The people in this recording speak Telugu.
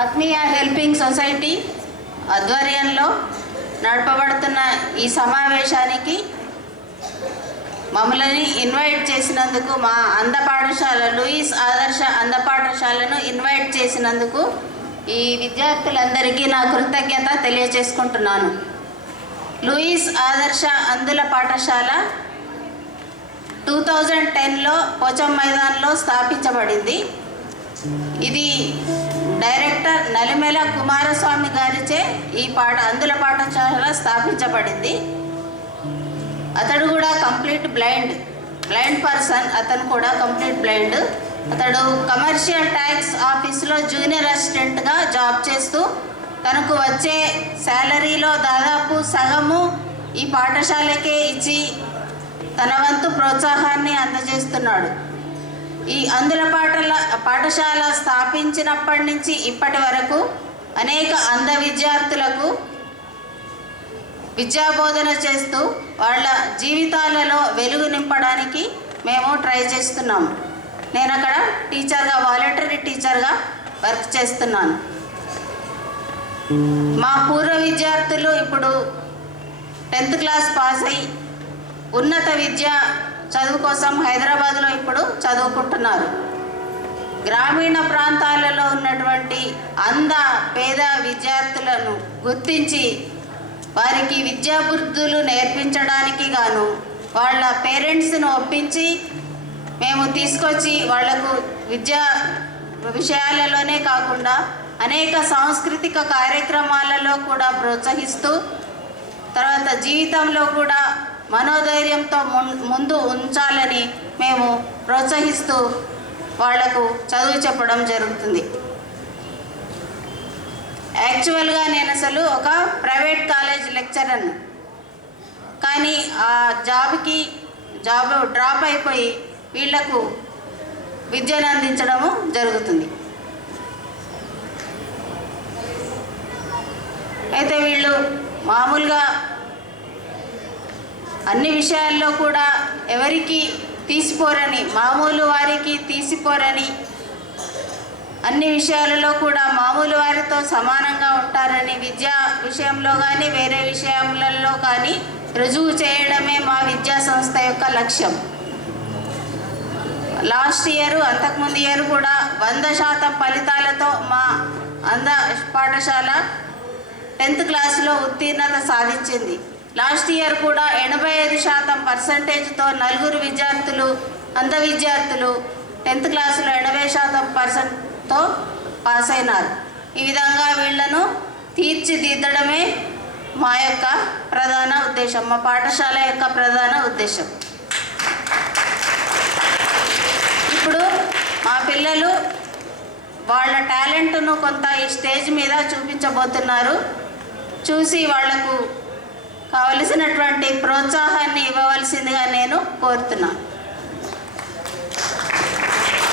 ఆత్మీయ హెల్పింగ్ సొసైటీ ఆధ్వర్యంలో నడపబడుతున్న ఈ సమావేశానికి మమ్మల్ని ఇన్వైట్ చేసినందుకు, మా అంధ పాఠశాల లూయిస్ ఆదర్శ అంధ పాఠశాలను ఇన్వైట్ చేసినందుకు ఈ విద్యార్థులందరికీ నా కృతజ్ఞత తెలియజేసుకుంటున్నాను. లూయిస్ ఆదర్శ అంధుల పాఠశాల 2010లో పోచం మైదాన్లో స్థాపించబడింది. ఇది డైరెక్టర్ నలిమెల కుమారస్వామి గారిచే ఈ అంధుల పాఠశాల స్థాపించబడింది. అతడు కూడా కంప్లీట్ బ్లైండ్ పర్సన్. అతను కూడా కంప్లీట్ బ్లైండ్. అతడు కమర్షియల్ ట్యాక్స్ ఆఫీస్లో జూనియర్ అసిస్టెంట్గా జాబ్ చేస్తూ తనకు వచ్చే శాలరీలో దాదాపు సగము ఈ పాఠశాలకే ఇచ్చి తన వంతు ప్రోత్సాహాన్ని అందజేస్తున్నాడు. ఈ అంధుల పాఠశాల స్థాపించినప్పటి నుంచి ఇప్పటి వరకు అనేక అంధ విద్యార్థులకు విద్యాబోధన చేస్తూ వాళ్ళ జీవితాలలో వెలుగు నింపడానికి మేము ట్రై చేస్తున్నాము. నేను అక్కడ టీచర్గా, వాలంటరీ టీచర్గా వర్క్ చేస్తున్నాను. మా పూర్వ విద్యార్థులు ఇప్పుడు 10th క్లాస్ పాస్ అయ్యి ఉన్నత విద్య చదువు కోసం హైదరాబాద్లో ఇప్పుడు చదువుకుంటున్నారు. గ్రామీణ ప్రాంతాలలో ఉన్నటువంటి అంధ పేద విద్యార్థులను గుర్తించి వారికి విద్యాబుద్ధులు నేర్పించడానికి గాను వాళ్ళ పేరెంట్స్ను ఒప్పించి మేము తీసుకొచ్చి వాళ్లకు విద్యా విషయాలలోనే కాకుండా అనేక సాంస్కృతిక కార్యక్రమాలలో కూడా ప్రోత్సహిస్తూ తర్వాత జీవితంలో కూడా మనోధైర్యంతో ముందు ఉంచాలని మేము ప్రోత్సహిస్తూ వాళ్లకు చదువు చెప్పడం జరుగుతుంది. యాక్చువల్గా నేను అసలు ఒక ప్రైవేట్ కాలేజ్ లెక్చరర్ను, కానీ ఆ జాబ్ డ్రాప్ అయిపోయి వీళ్లకు విద్యను అందించడము జరుగుతుంది. అయితే వీళ్ళు మామూలుగా అన్ని విషయాల్లో కూడా ఎవరికి తీసిపోరని, మామూలు వారికి తీసిపోరని, అన్ని విషయాలలో కూడా మామూలు వారితో సమానంగా ఉంటారని విద్యా విషయంలో కానీ వేరే విషయాలలో కానీ రుజువు చేయడమే మా విద్యా సంస్థ యొక్క లక్ష్యం. లాస్ట్ ఇయర్, అంతకుముందు ఇయర్ కూడా 100% ఫలితాలతో మా అంధ పాఠశాల 10th క్లాస్లో ఉత్తీర్ణత సాధించింది. లాస్ట్ ఇయర్ కూడా 85% నలుగురు విద్యార్థులు, అంధ విద్యార్థులు 10th క్లాసులో 80% పాస్ అయినారు. ఈ విధంగా వీళ్లను తీర్చిదిద్దడమే మా యొక్క ప్రధాన ఉద్దేశం, మా పాఠశాల యొక్క ప్రధాన ఉద్దేశం. ఇప్పుడు మా పిల్లలు వాళ్ళ టాలెంట్ను కొంత ఈ స్టేజ్ మీద చూపించబోతున్నారు. చూసి వాళ్లకు కావలసినటువంటి ప్రోత్సాహాన్ని ఇవ్వవలసిందిగా నేను కోరుతున్నాను.